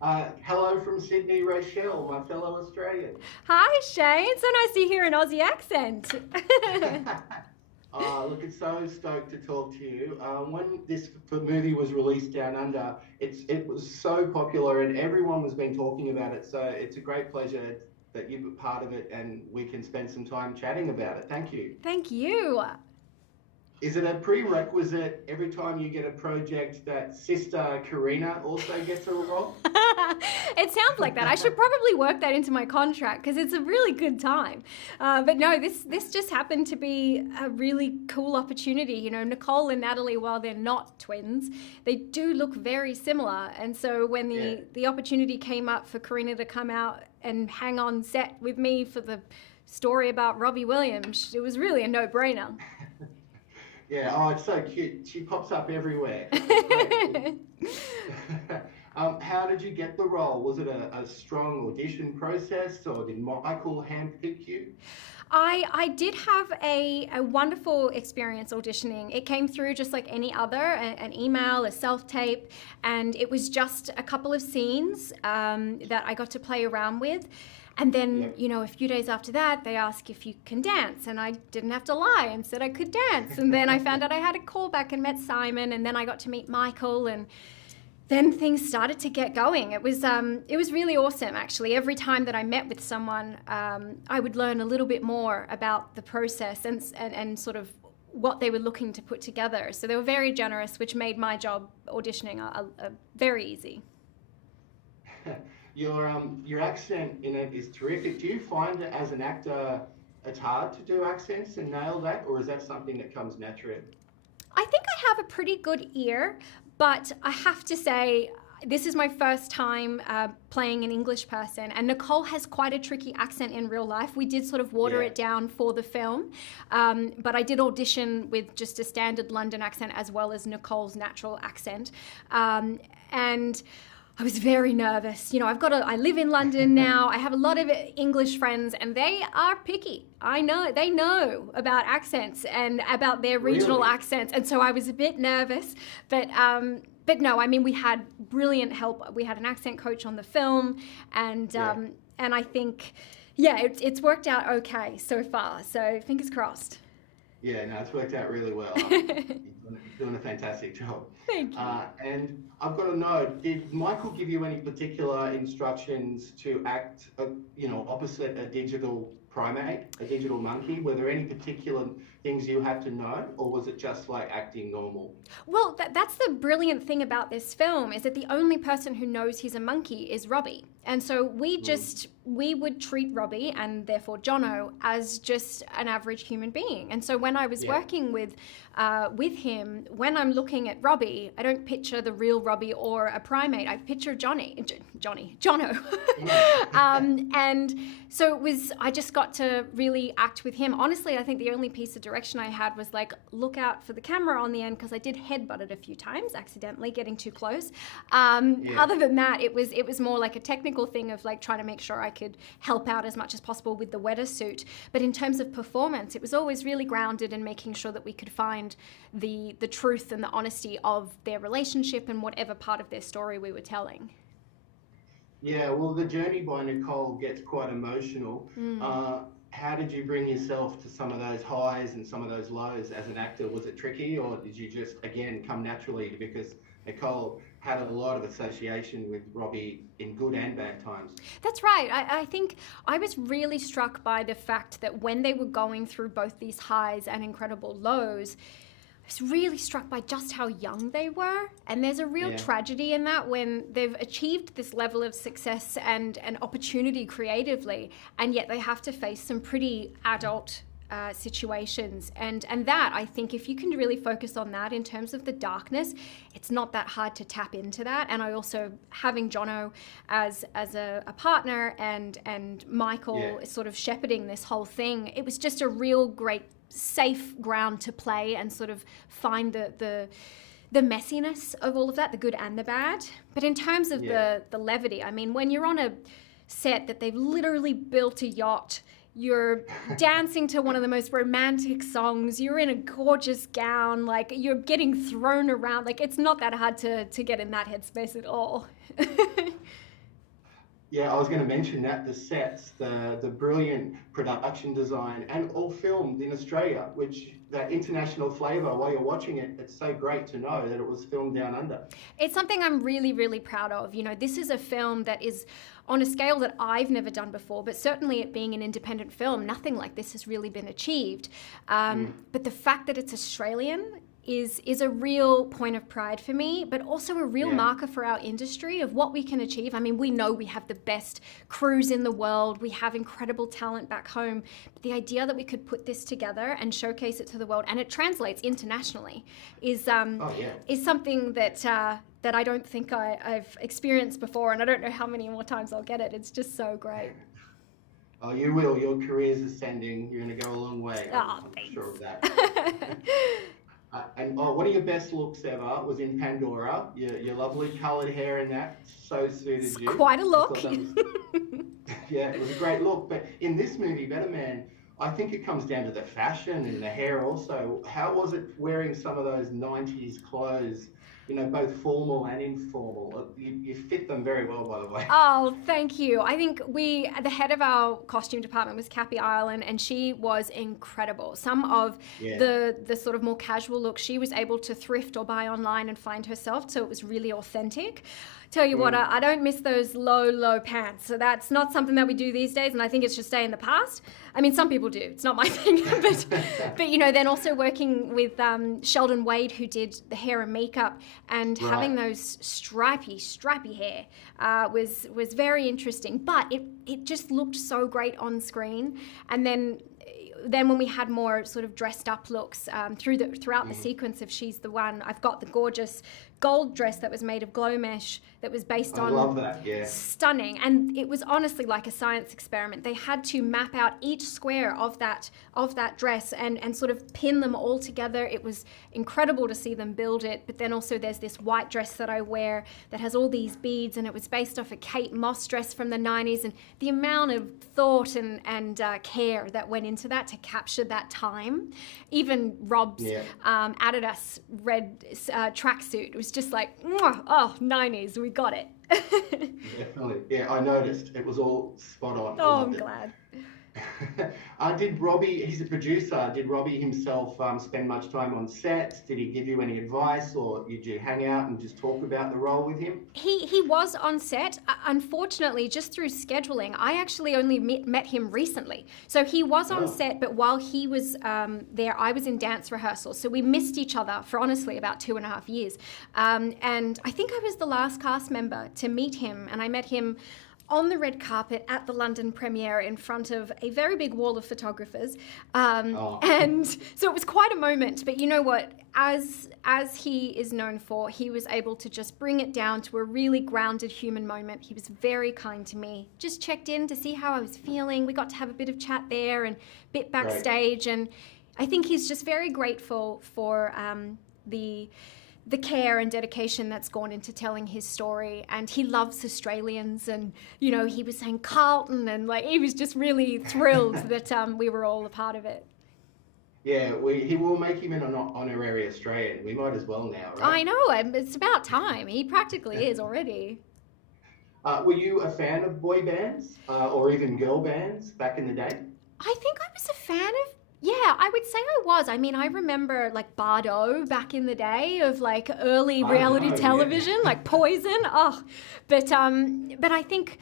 Hello from Sydney, Raechelle, my fellow Australian. Hi, Shane. So nice to hear an Aussie accent. Look, it's so stoked to talk to you. When this movie was released down under, it was so popular and everyone was been talking about it. So it's a great pleasure that you're part of it and we can spend some time chatting about it. Thank you. Thank you. Is it a prerequisite every time you get a project that sister Karina also gets a role? It sounds like that. I should probably work that into my contract because it's a really good time. But no, this just happened to be a really cool opportunity. You know, Nicole and Natalie, while they're not twins, they do look very similar. And so when the opportunity came up for Karina to come out and hang on set with me for the story about Robbie Williams, it was really a no-brainer. Yeah, oh, it's so cute. She pops up everywhere. It's great. How did you get the role? Was it a strong audition process, or did Michael handpick you? I did have a wonderful experience auditioning. It came through just like any other, an email, a self-tape, and it was just a couple of scenes that I got to play around with. And then, you know, a few days after that, they asked if you can dance, and I didn't have to lie and said I could dance. And then I found out I had a callback and met Simon, and then I got to meet Michael, and then things started to get going. It was really awesome, actually. Every time that I met with someone, I would learn a little bit more about the process and sort of what they were looking to put together. So they were very generous, which made my job auditioning a very easy. Your accent in it is terrific. Do you find that as an actor it's hard to do accents and nail that, or is that something that comes naturally? I think I have a pretty good ear, but I have to say, this is my first time playing an English person, and Nicole has quite a tricky accent in real life. We did sort of water it down for the film, but I did audition with just a standard London accent as well as Nicole's natural accent, and I was very nervous. You know, I live in London now. I have a lot of English friends and they are picky. I know, they know about accents and about their regional Really? accents. And so I was a bit nervous, but no, I mean, we had brilliant help. We had an accent coach on the film and I think, it's worked out okay so far. So fingers crossed. Yeah, no, it's worked out really well. You're doing a fantastic job. Thank you. And I've got to know, did Michael give you any particular instructions to act, opposite a digital primate, a digital monkey? Were there any particular things you had to know, or was it just like acting normal? Well, that's the brilliant thing about this film is that the only person who knows he's a monkey is Robbie. And so we would treat Robbie and therefore Jonno as just an average human being. And so when I was working with him, when I'm looking at Robbie, I don't picture the real Robbie or a primate. I picture Jonno. And so I just got to really act with him. Honestly, I think the only piece of direction I had was like, look out for the camera on the end, because I did headbutt it a few times, accidentally getting too close. Other than that, it was more like a technical thing of like trying to make sure I could help out as much as possible with the wetter suit. But in terms of performance, it was always really grounded in making sure that we could find the truth and the honesty of their relationship and whatever part of their story we were telling. Yeah, well, the journey by Nicole gets quite emotional. How did you bring yourself to some of those highs and some of those lows as an actor? Was it tricky, or did you just, again, come naturally? Because Nicole had a lot of association with Robbie in good and bad times. That's right. I think I was really struck by the fact that when they were going through both these highs and incredible lows, I was really struck by just how young they were. And there's a real tragedy in that when they've achieved this level of success and an opportunity creatively, and yet they have to face some pretty adult situations. And that, I think, if you can really focus on that in terms of the darkness, it's not that hard to tap into that. And I also, having Jonno as a partner and Michael sort of shepherding this whole thing, it was just a real great safe ground to play and sort of find the messiness of all of that, the good and the bad. But in terms of the levity, I mean, when you're on a set that they've literally built a yacht, you're dancing to one of the most romantic songs, you're in a gorgeous gown, like you're getting thrown around, like it's not that hard to get in that headspace at all. Yeah, I was going to mention that the sets, the brilliant production design, and all filmed in Australia, which that international flavour while you're watching it, it's so great to know that it was filmed down under. It's something I'm really, really proud of. You know, this is a film that is on a scale that I've never done before, but certainly it being an independent film, nothing like this has really been achieved. But the fact that it's Australian is a real point of pride for me, but also a real marker for our industry of what we can achieve. I mean, we know we have the best crews in the world. We have incredible talent back home. But the idea that we could put this together and showcase it to the world, and it translates internationally, is something that that I don't think I've experienced before, and I don't know how many more times I'll get it. It's just so great. Oh, you will. Your career's ascending. You're going to go a long way. I'm sure of that. And one of your best looks ever was in Pandora. Your lovely coloured hair in that so suited you. Quite a look. Yeah, it was a great look. But in this movie, Better Man, I think it comes down to the fashion and the hair also. How was it wearing some of those 90s clothes? You know, both formal and informal. You fit them very well, by the way. Oh, thank you. I think the head of our costume department was Kathy Ireland, and she was incredible. Some of the sort of more casual looks, she was able to thrift or buy online and find herself, so it was really authentic. Tell you what, I don't miss those low pants. So that's not something that we do these days, and I think it should stay in the past. I mean, some people do. It's not my thing. but you know, then also working with Sheldon Wade, who did the hair and makeup, and having those strappy hair was very interesting. But it just looked so great on screen. And then when we had more sort of dressed up looks throughout the sequence of She's the One, I've got the gorgeous gold dress that was made of glow mesh that was based on... I love that, yeah. Stunning. And it was honestly like a science experiment. They had to map out each square of that dress and sort of pin them all together. It was incredible to see them build it. But then also there's this white dress that I wear that has all these beads, and it was based off a Kate Moss dress from the 90s. And the amount of thought and care that went into that to capture that time. Even Rob's Adidas red tracksuit was just like, oh, 90s, we got it. Definitely. Yeah, I noticed. It was all spot on. Oh, I'm glad. Did Robbie, he's a producer, did Robbie himself spend much time on sets? Did he give you any advice, or did you hang out and just talk about the role with him? He was on set. Unfortunately, just through scheduling, I actually only met him recently. So he was on set, but while he was there, I was in dance rehearsal. So we missed each other for honestly about 2.5 years. And I think I was the last cast member to meet him, and I met him on the red carpet at the London premiere in front of a very big wall of photographers. And so it was quite a moment, but you know what, as he is known for, he was able to just bring it down to a really grounded human moment. He was very kind to me, just checked in to see how I was feeling. We got to have a bit of chat there and a bit backstage. Right. And I think he's just very grateful for the care and dedication that's gone into telling his story. And he loves Australians, and you know, he was saying Carlton, and like he was just really thrilled that we were all a part of it. Yeah, he will make him an honorary Australian. We might as well now, right? I know, it's about time. He practically is already. Were you a fan of boy bands or even girl bands back in the day? I think I was a fan of, yeah, I would say I was. I mean, I remember like Bardo back in the day of like early reality television, like Poison. Oh, but I think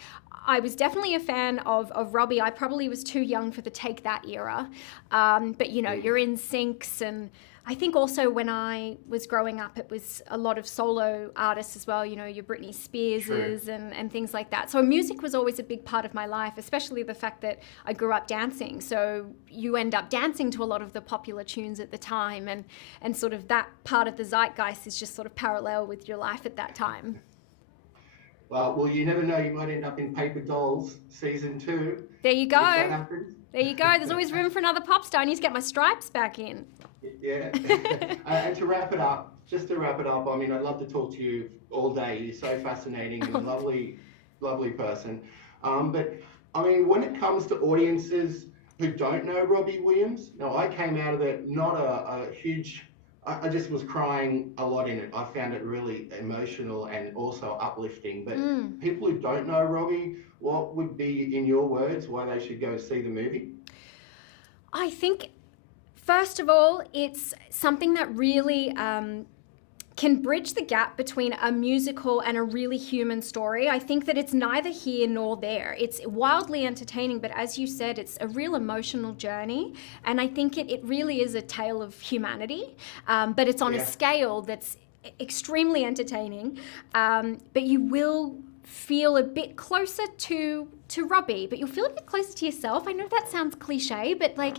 I was definitely a fan of Robbie. I probably was too young for the Take That era. But you know, you're in syncs, and I think also when I was growing up, it was a lot of solo artists as well, you know, your Britney Spearses and things like that. So music was always a big part of my life, especially the fact that I grew up dancing. So you end up dancing to a lot of the popular tunes at the time, and sort of that part of the zeitgeist is just sort of parallel with your life at that time. Well, you never know. You might end up in Paper Dolls season 2. There you go. There you go. There's always room for another pop star. I need to get my stripes back in. Yeah. And to wrap it up, I mean, I'd love to talk to you all day. You're so fascinating and a lovely person. But I mean, when it comes to audiences who don't know Robbie Williams, now I came out of it not a huge I just was crying a lot in it. I found it really emotional and also uplifting. But people who don't know Robbie, what would be, in your words, why they should go see the movie? I think, first of all, it's something that really can bridge the gap between a musical and a really human story. I think that it's neither here nor there. It's wildly entertaining, but as you said, it's a real emotional journey. And I think it really is a tale of humanity, but it's on a scale that's extremely entertaining. But you will feel a bit closer to Robbie, but you'll feel a bit closer to yourself. I know that sounds cliche, but like,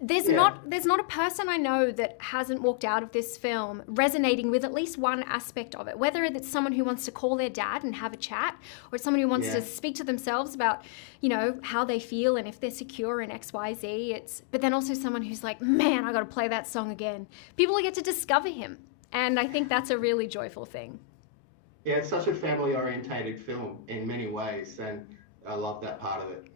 there's not a person I know that hasn't walked out of this film resonating with at least one aspect of it, whether it's someone who wants to call their dad and have a chat, or it's someone who wants to speak to themselves about, you know, how they feel and if they're secure in XYZ. But then also someone who's like, man, I got to play that song again. People get to discover him, and I think that's a really joyful thing. Yeah, it's such a family-orientated film in many ways, and I love that part of it.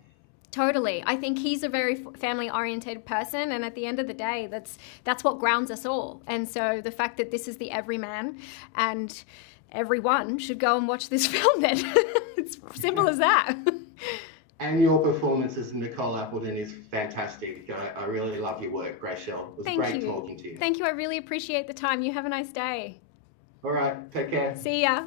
Totally. I think he's a very family-oriented person, and at the end of the day, that's what grounds us all. And so the fact that this is the everyman, and everyone should go and watch this film then. It's simple as that. And your performance as Nicole Appleton is fantastic. I really love your work, Raechelle. It was great talking to you. Thank you. I really appreciate the time. You have a nice day. All right. Take care. See ya.